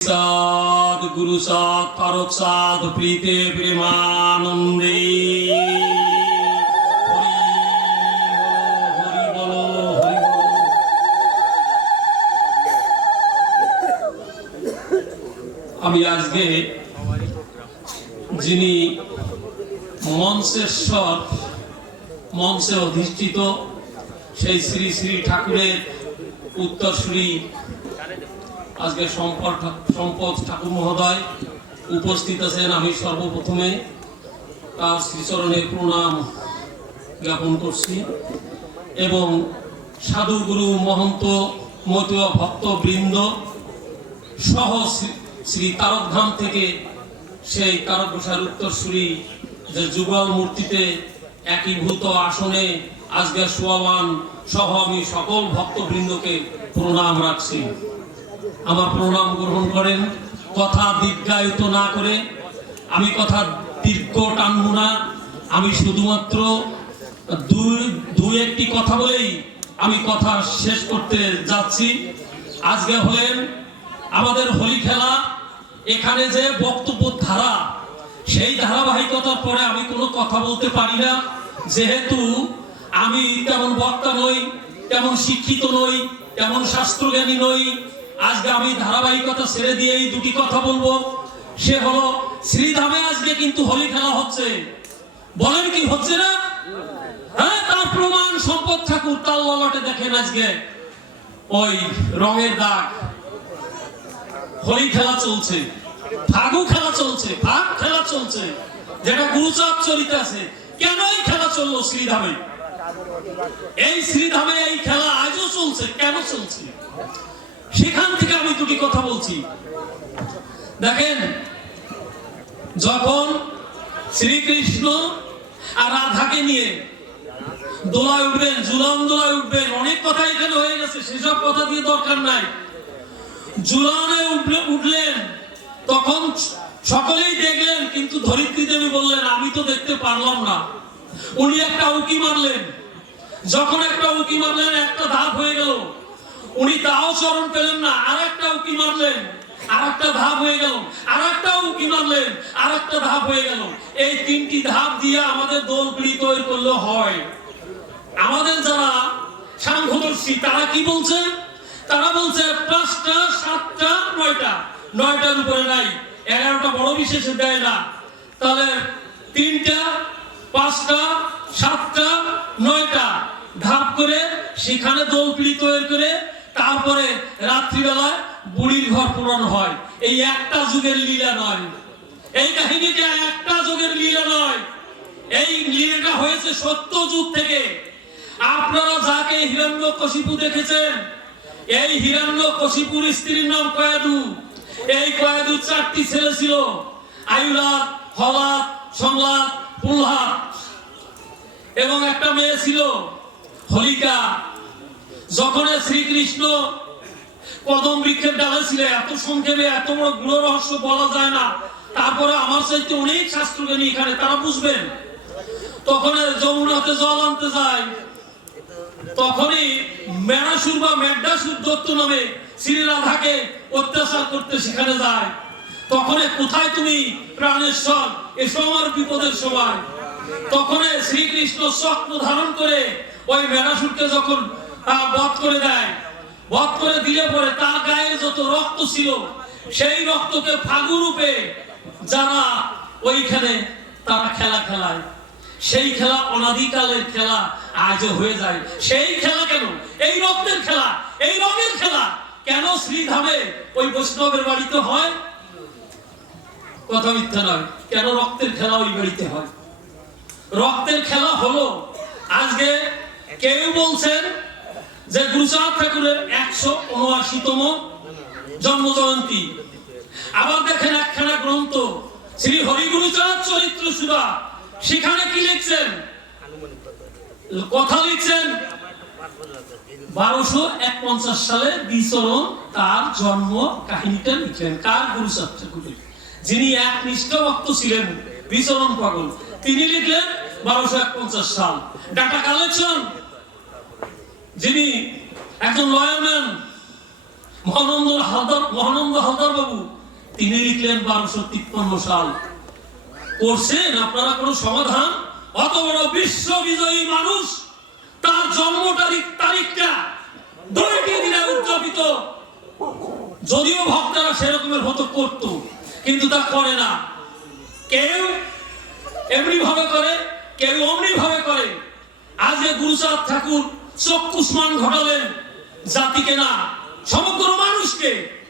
সাদ গুরু সাদ তারক সাদ প্রীতে প্রেমানন্দে। আমি আজকে যিনি মঞ্চেশ্বর, মঞ্চে অধিষ্ঠিত সেই শ্রী শ্রী ঠাকুরের উত্তরসূরি আজকে সম্পদ ঠাকুর মহোদয় উপস্থিত আছেন আমি সর্বপ্রথমে। তার শ্রীচরণে প্রণাম জ্ঞাপন করছি। এবং সাধুগুরু মহন্ত মতুয়া ভক্তবৃন্দ সহ শ্রী- তারকধাম থেকে সেই তারকঘোষার উত্তরসূরি যে যুগল মূর্তিতে একীভূত আসনে আজকে সোয়াবান সহ আমি সকল ভক্তবৃন্দকে প্রণাম রাখছি। আমার প্রণাম গ্রহণ করেন। কথা দীর্ঘায়িত না করে, আমি কথা দীর্ঘ টানব না। আমি শুধুমাত্র দুই দুই একটি কথা বলেই আমি কথা শেষ করতে যাচ্ছি। আজকে হলেন আমাদের হোলি খেলা। এখানে যে বক্তব্য ধারা, সেই ধারাবাহিকতার পরে আমি কোনো কথা বলতে পারি না। যেহেতু আমি তেমন বক্তা নই, তেমন শিক্ষিত নই, তেমন শাস্ত্রজ্ঞানী নই আজকে আমি ধারাবাহিকতা ছেড়ে দিয়েই দুটি কথা বলব। সে হলো, শ্রীধামে আজকে কিন্তু হোলি খেলা হচ্ছে। বলেন কি হচ্ছে না? হ্যাঁ তার প্রমাণ সম্পদ ঠাকুর তার ললাটে দেখেন আজকে। ওই রঙের দাগ। হোলি খেলা চলছে। ফাগু খেলা চলছে। ফাগ খেলা চলছে। যেটা গুরুচাপ চলিতে আছে। কেন এই খেলা চলল শ্রীধামে? এই শ্রীধামে এই খেলা আজও চলছে। কেন চলছে? সেখান থেকে আমি দুটি কথা বলছি। দেখেন, যখন শ্রীকৃষ্ণ আর রাধাকে নিয়ে দোলায় উঠবেন জুলন দোলায় উঠবেন, অনেক কথা এখানে হয়ে গেছে, সেসব কথা দিয়ে দরকার নাই। জুলানে উঠলে, উঠলেন, তখন সকলেই দেখলেন, কিন্তু ধরিত্রী দেবী বললেন, আমি তো দেখতে পারলাম না। উনি একটা উকি মারলেন। যখন একটা উকি মারলেন, একটা ধাপ হয়ে গেল। উনি তাও চরণ পেলেন না। আর একটা উকি মারলেন আর একটা ধাপ হয়ে গেল আর একটা উকি মারলেন আর একটা ধাপ হয়ে গেল। এই তিনটি ধাপ দিয়ে আমাদের দোল পিড়ি তৈরি করলে হয়। আমাদের যারা সাংঘদর্শী, তারা কি বলছে? তারা বলছে পাঁচটা, সাতটা, নয়টা। নয়টার উপরে নাই। এগারোটা বড় বিশেষে দেয় না। তাহলে তিনটা, পাঁচটা, সাতটা, নয়টা। ধাপ করে সেখানে দোলপিড়ি তৈরি করে তারপরে রাত্রিবেলায় বুড়ির ঘর পূরণ হয়। এই একটা যুগের লীলা নয়। এই কাহিনীটা একটা যুগের লীলা নয়। এই লীলাটা হয়েছে সত্য যুগ থেকে। আপনারা যাকে হিরণ্য কশিপু দেখেছেন, এই হিরণ্য কশিপুর স্ত্রীর নাম কয়াদু। এই কয়াদু চারটি ছেলে ছিল আয়ুরাত হলাত সংলাত পুলহাত এবং একটা মেয়ে ছিল, হলিকা। যখন শ্রীকৃষ্ণ কদম বৃক্ষের ডালে ছিল, এত সংক্ষেপে, এত বড় গুণ রহস্য বলা যায় না। তারপরে আমার চাইতে অনেক শাস্ত্রজ্ঞানী এখানে, তারা বুঝবেন। তখন যমুনাতে জল আনতে যায়। তখনই মেনাসুর বা মেড্ডাসুর দত্ত নামে শ্রী রাধাকে অত্যাচার করতে সেখানে যায়। তখন কোথায় তুমি? প্রাণেশ্বর, এসো আমার বিপদের সময়। তখন শ্রীকৃষ্ণ স্বপ্ন ধারণ করে ওই মেনাসুরকে যখন বধ করে দেয়। বধ করে দিলে পরে তার গায়ে যত রক্ত ছিল, সেই রক্তকে ফাগু রূপে যারা ওইখানে তারা খেলা খেলায়। সেই খেলা অনাদিকালের খেলা আজও হয়ে যায়। সেই খেলা কেন? এই রক্তের খেলা, এই রঙের খেলা কেন শ্রীধামে ওই বৈষ্ণবের বাড়িতে হয়? কথা মিথ্যা নয়। কেন রক্তের খেলা ওই বাড়িতে হয়? রক্তের খেলা হলো, আজকে কেউ বলছেন যে গুরুচাঁদ ঠাকুরের একশো উনআশিতম জন্ম জয়ন্তী আবার দেখেন একখানা গ্রন্থ, শ্রী হরিগুরুচাঁদ চরিত্র সুধা সেখানে কি লিখছেন? কথা লিখছেন, বারোশো এক পঞ্চাশ সালে বিচরণ তার জন্ম কাহিনীটা লিখলেন। কার গুরুচাঁদ ঠাকুরের? যিনি এক নিষ্ঠ ভক্ত ছিলেন, বিচরণ পাগল। তিনি লিখলেন বারোশো এক পঞ্চাশ সাল। ডাটা কালেকশন যিনি একজন লয়ারম্যান মহানন্দ হালদার মহানন্দ হালদার বাবু, তিনি লিখলেন বারোশো তিপ্পান্ন সাল। করছেন আপনারা কোনো সমাধান? অত বড় বিশ্ব বিজয়ী মানুষ, তার জন্ম তারিখ তারিখটা দুইটি দিনে উদযাপিত? যদিও ভক্তরা সেরকমের হতো করত, কিন্তু তা করে না। কেউ এমনি ভাবে করে, কেউ অমনি ভাবে করে আজকে গুরুচাঁদ ঠাকুর চক্ষুষ্মান ঘটালেন জাতিকে না, সমগ্র মানুষকে।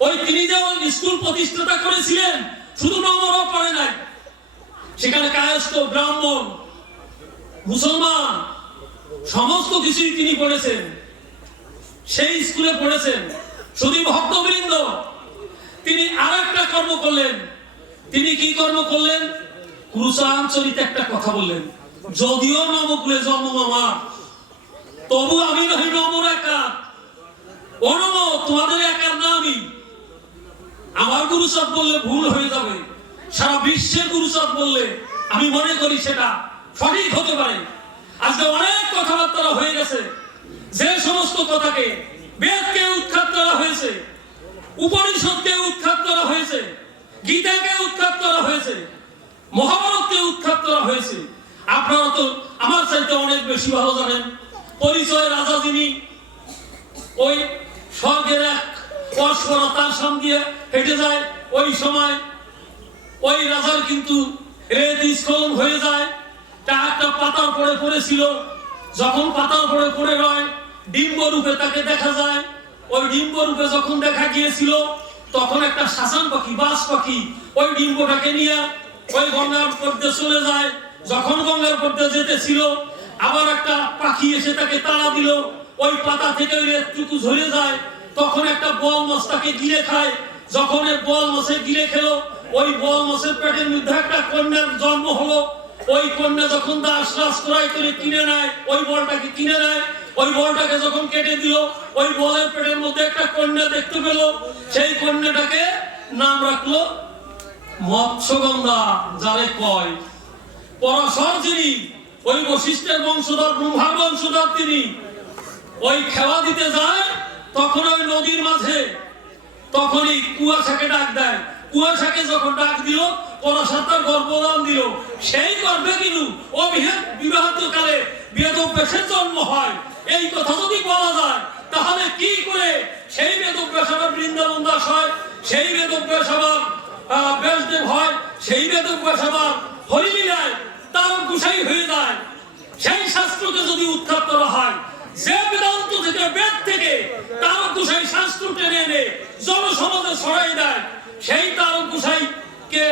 ওই তিনি যেমন স্কুল প্রতিষ্ঠাতা করেছিলেন, শুধু নম্বরও করে নাই। সেখানে কায়স্থ ব্রাহ্মণ, মুসলমান, সমস্ত কিছুই তিনি পড়েছেন। সেই স্কুলে পড়েছেন। শুধু ভক্তবৃন্দ, তিনি আর একটা কর্ম করলেন। তিনি কি কর্ম করলেন? কুরুসাঞ্চলিত একটা কথা বললেন। যদিও নবকুলে জন্ম আমার তবু আমি নহি নমর একা। অনম তোমাদের একার না আমি আমার গুরুচাঁদ বললে ভুল হয়ে যাবে। সারা বিশ্বের গুরুচাঁদ বললে, আমি মনে করি সেটা সঠিক হতে পারে। আজকে অনেক কথাবার্তা হয়ে গেছে। যে সমস্ত কথাকে বেদকে উৎখাত করা হয়েছে, উপনিষদকে উৎখাত করা হয়েছে, গীতাকে উৎখাত করা হয়েছে, মহাভারতকে উৎখাত করা হয়েছে, আপনারা তো আমার চাইতে অনেক বেশি ভালো জানেন। পরিচয় রাজা যিনি, ওই স্বর্গের এক পরস্পর তার সঙ্গে হেঁটে যায়। ওই সময় ওই রাজার কিন্তু রেত স্খলন হয়ে যায়। তা একটা পাতার পরে পড়েছিল। যখন পাতার পরে পড়ে রয়, ডিম্ব রূপে তাকে দেখা যায়। ওই ডিম্ব রূপে যখন দেখা গিয়েছিল, তখন একটা শাসান পাখি, বাস পাখি, ওই ডিম্বটাকে নিয়ে ওই গঙ্গার পদ্মে চলে যায়। যখন গঙ্গার পদ্মে যেতেছিল আবার একটা পাখি এসে তাকে তাড়া দিল। ওই পাতা থেকে ওই রেতটুকু ঝরে যায়। তখন একটা বল মাছ তাকে গিলে খায়। যখন এই বল মাছে গিলে খেলো, ওই বল মাছের পেটের মধ্যে একটা কন্যার জন্ম হলো। ওই কন্যা যখন দাস রাস ক্রয় করে কিনে নেয়। ওই বলটাকে কিনে নেয়। ওই বলটাকে যখন কেটে দিল, ওই বলের পেটের মধ্যে একটা কন্যা দেখতে পেল। সেই কন্যাটাকে নাম রাখল মৎস্যগন্ধা, যারে কয়, পরাশর যিনি ওই বশিষ্ঠের বংশধর, ব্রহ্মার বংশধর তিনি। ওই খেলা দিতে যায়, তখন ওই নদীর মাঝে। তখনই কুয়াশাকে ডাক দেয়। কুয়াশাকে যখন ডাক দিল, পরাশর তার গর্ভদান দিল। সেই গর্ভে কিন্তু অবিহে বিবাহিত কালে বেদব্যাসের জন্ম হয়। এই কথা যদি বলা যায়, তাহলে কি করে সেই বেদব্যাস আবার বৃন্দাবন দাস হয়? সেই বেদব্যাস আবার ব্যাসদেব হয়। সেই বেদব্যাস আবার হরিলীলায় তার গুসাই হয়ে যায়। সেই শাস্ত্রকে যদি উৎখাত করা হয়, যে বেদান্ত থেকে, বেদ থেকে তার গুসাই শাস্ত্র টেনে এনে জনসমাজে ছড়াই দেয়, সেই তার গুসাই কে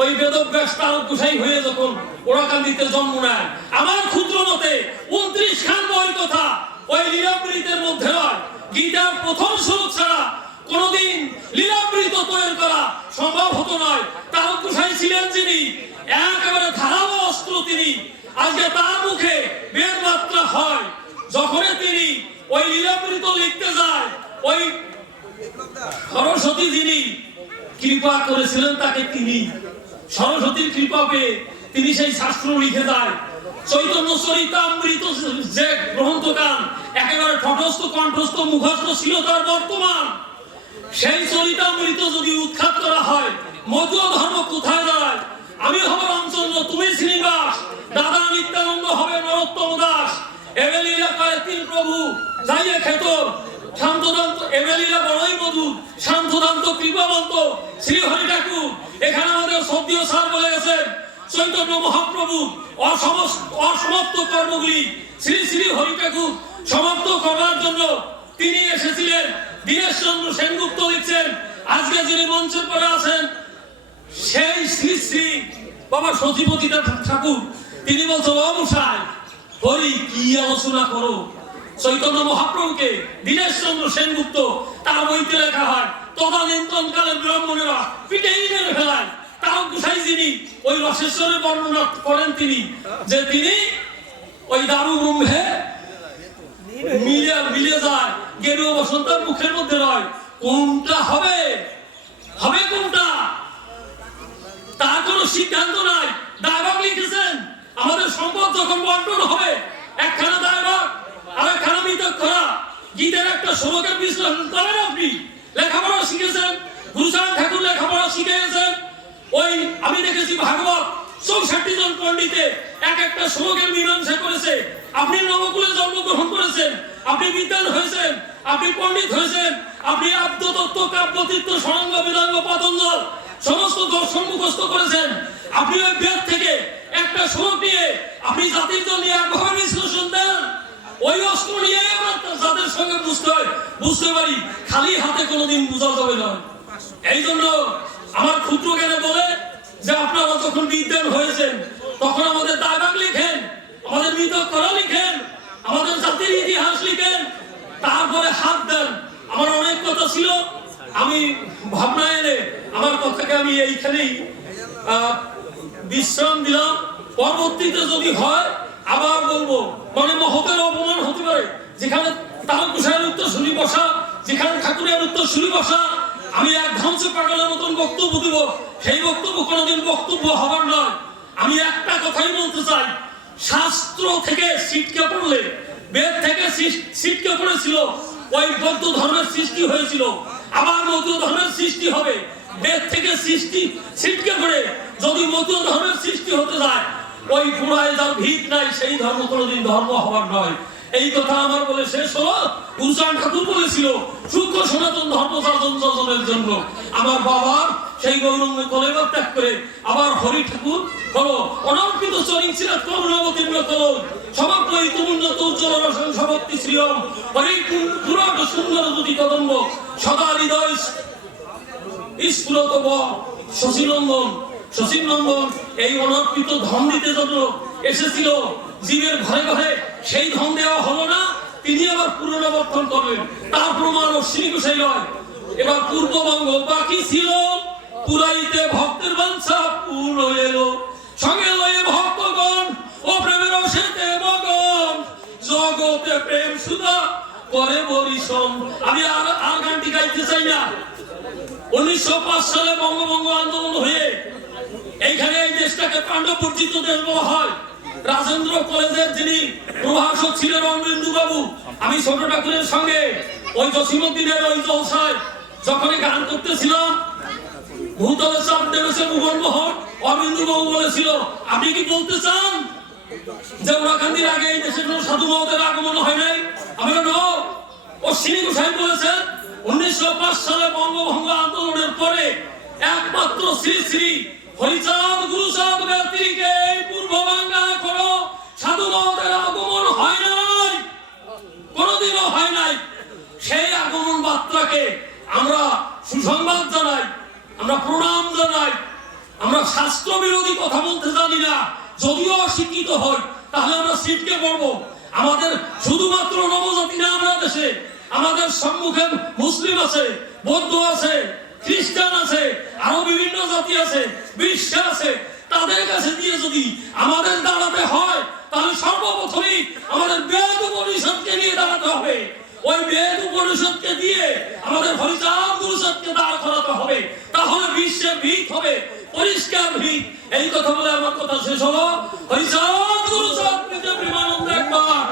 ওই বেদব্যাস তার গুসাই হয়ে যখন ওরাকান্দিতে জন্ম নেয়। আমার ক্ষুদ্র মতে উনত্রিশ খান বই কথা ওই লীলাবৃতের মধ্যে নয়। গীতার প্রথম শ্লোক ছাড়া কোনদিন লীলাবৃত তৈরি করা সম্ভব হতো নয়। তার গুসাই ছিলেন যিনি একেবারে ধারালো অস্ত্র তিনি আজকে তার মুখে বেদ মাত্রা হয়। যখনই তিনি ওই লীলাবৃত লিখতে যায়, ওই সরস্বতী যিনি কৃপা করেছিলেন তাকে তিনি। সরস্বতীর কৃপা পেয়ে তিনি সেই শাস্ত্র লিখে যায়। চৈতন্য চরিতামৃত যে গ্রন্থগান একেবারে ঠটস্থ, কণ্ঠস্থ, মুখস্থ ছিল তার বর্তমান। সেই চরিতামৃত যদি উৎখাত করা হয় মতুয়া ধর্ম কোথায় দাঁড়ায়? আমি হব রামচন্দ্র, তুমি শ্রীনিবাস। দাদা নিত্যানন্দ হবে নরোত্তম দাস। এবেলিলা করে তিন প্রভু, যাইয়ে খেত শান্তদান্ত, এবেলিলা বড়ই মধু। শান্তদান্ত, কৃপাবন্ত শ্রী হরি ঠাকুর। এখানে আমাদের সদ্যীয় স্যার বলে গেছেন, চৈতন্য মহাপ্রভু অসমাপ্ত কর্মগুলি শ্রী শ্রী হরি ঠাকুর সমাপ্ত করার জন্য তিনি এসেছিলেন। দীনেশ চন্দ্র সেনগুপ্ত লিখছেন, আজকে যিনি মঞ্চের পরে আছেন সেই শ্রী শ্রী বাবা সতীপতি ঠাকুর, তিনি বলছেন অবসায় হরি কি আলোচনা করো? চৈতন্য মহাপ্রভুকে দীনেশ চন্দ্র সেনগুপ্ত, তার বইতে লেখা হয় তদানীন্তন কালের ব্রাহ্মণেরা পিটেই মেরে ফেলায়। তাও গুসাই যিনি ওই রসেশ্বরের বর্ণনা করেন তিনি, যে তিনি ওই দারু ব্রহ্মে মিলে মিলে যায়, গেরুয়া বসন্তের মুখের মধ্যে রয়। কোনটা হবে? হবে কোনটা? তার কোনো সিদ্ধান্ত নাই। দায়ভাগ লিখেছেন, আমাদের সম্পদ যখন বন্টন হবে, একখানা দায়ভাগ আর একখানা মৃতক করা। গীতের একটা শ্লোকের বিশ্লেষণ করেন আপনি। লেখাপড়া শিখেছেন গুরুচান ঠাকুর লেখাপড়া শিখেছেন। ওই আমি দেখেছি ভাগবত, চৌষট্টি জন পন্ডিতে এক একটা শ্লোকের মীমাংসা করেছে। আপনি নবকুলে জন্মগ্রহণ করেছেন, আপনি বিদ্যান হয়েছেন, আপনি পণ্ডিত হয়েছেন, আপনি আব্দ তত্ত্ব কাব্যতীর্থ সরঙ্গ বিদঙ্গ, পতঞ্জল সমস্ত দর্শন মুখস্থ করেছেন। আপনি ওই বেদ থেকে একটা শ্লোক নিয়ে আপনি জাতির জন্য একভাবে বিশ্লেষণ দেন। ওই অস্ত্র নিয়ে আমরা যাদের সঙ্গে বুঝতে হয় বুঝতে পারি। খালি হাতে কোনোদিন বোঝা যাবে না। এই জন্য আমার ক্ষুদ্র জ্ঞানে বলে যে আপনারা যখন বিদ্যান হয়েছেন, তখন আমাদের দাগাগ লিখেন, আমাদের মৃত করা লিখেন, আমাদের জাতির ইতিহাস লিখেন, তারপরে হাত দেন। আমার অনেক কথা ছিল। আমি ভাবনা এনে আমার কথাকে আমি এইখানেই বিশ্রাম দিলাম? পরবর্তীতে যদি হয়, আবার বলব মানে মহতের অপমান হতে পারে। যেখানে তারকুশায়ের উত্তর শুনি বসা, যেখানে ঠাকুরের উত্তর শুনি বসা, আমি এক ধ্বংস পাগলের মতন বক্তব্য দিব। সেই বক্তব্য কোনোদিন বক্তব্য হবার নয়। আমি একটা কথাই বলতে চাই, শাস্ত্র থেকে সিটকে পড়লে, বেদ থেকে সিটকে পড়েছিল, ওই বৌদ্ধ ধর্মের সৃষ্টি হয়েছিল। আবার মৌর্য ধর্মের সৃষ্টি হবে। বেদ থেকে সৃষ্টি ছিটকে পড়ে। যদি মৌর্য ধর্মের সৃষ্টি হতে যায়, ওই পুরায় যার ভিত নাই, সেই ধর্ম কোনোদিন ধর্ম হবার নয়। এই কথা আমার বলে শেষ হলো। গুরুচান ঠাকুর বলেছিল, সূক্ষ্ম সনাতন ধর্ম যজনের জন্য। আমার বাবার সেই গৌরঙ্গ কলেবর ত্যাগ করে আবার হরি ঠাকুর হলো। অনর্পিত চরিং সিরাত করুণাবতীর্ণ কলম। সমগ্র এই তুমুন্নত উজ্জ্বল রসন সভক্তি শ্রীয়ম। হরি পুরাট সুন্দর দুটি কদম্ব। সদা হৃদয় স্ফুরত শশীনন্দন শশীনন্দন এই অনর্পিত ধন দিতে জন্য এসেছিল, জীবের ঘরে ঘরে সেই ধন দেওয়া হলো না, তিনি আবার পুনরাবর্তন করবেন তার প্রমাণ গোসাই নয় এবার পূর্ববঙ্গ বাকি ছিল, পুরাইতে ভক্তের বাঞ্ছা পূর্ণ এলো। সঙ্গে লয়ে ভক্তগণ ও প্রেমের অশেতে মগন। জগতে প্রেম সুদা করে বরিশন আমি আর আর গানটি গাইতে চাই না। উনিশশো পাঁচ সালে বঙ্গভঙ্গ আন্দোলন হয়ে এইখানে এই দেশটাকে পাণ্ডবর্জিত দেশ বলা হয় রাজেন্দ্র কলেজের যিনি প্রভাষক ছিলেন অরবিন্দু বাবু আমি ছোট ঠাকুরের সঙ্গে ওই জসিমুদ্দিনের ওই জলসায় যখন গান করতেছিলাম ভূতলে চাপ নেমেছে মোহন অরবিন্দু বাবু বলেছিল আপনি কি বলতে চান যে ওরাকান্দির আগে এই দেশে কোনো সাধু মহতের আগমন হয় নাই আমি বললাম, "No." অশ্বিনী গোসাই বলেছেন উনিশশো পাঁচ সালে বঙ্গভঙ্গ আন্দোলনের পরে একমাত্র শ্রী শ্রী হরিচাঁদ এই পূর্ব বাংলায় কোনো আগমন হয় নাই, কোনোদিনও হয় নাই। সেই আগমন আমরা সুসংবাদ জানাই, আমরা প্রণাম জানাই, আমরা শাস্ত্র বিরোধী কথা বলতে জানি না, যদিও অশিক্ষিত হই, তাহলে আমরা সিটকে পড়ব। আমাদের শুধুমাত্র নবজাতি না আমরা দেশে আমাদের সম্মুখে মুসলিম আছে, বৌদ্ধ আছে, খ্রিস্টান আছে, আরও বিভিন্ন জাতি আছে, বিশ্ব আছে, তাদের কাছে দিয়ে যদি আমাদের দাঁড়াতে হয়, তাহলে সর্বপ্রথমেই আমাদের বেদ উপনিষদকে নিয়ে দাঁড়াতে হবে। ওই বেদ উপনিষদকে দিয়ে আমাদের হরিচাঁদ গুরুচাঁদকে দাঁড় করাতে হবে। তাহলে বিশ্বে ভিত হবে, পরিষ্কার ভিত। এই কথা বলে আমার কথা শেষ হলো। হরিচাঁদ নিজে প্রেমানন্দ একবার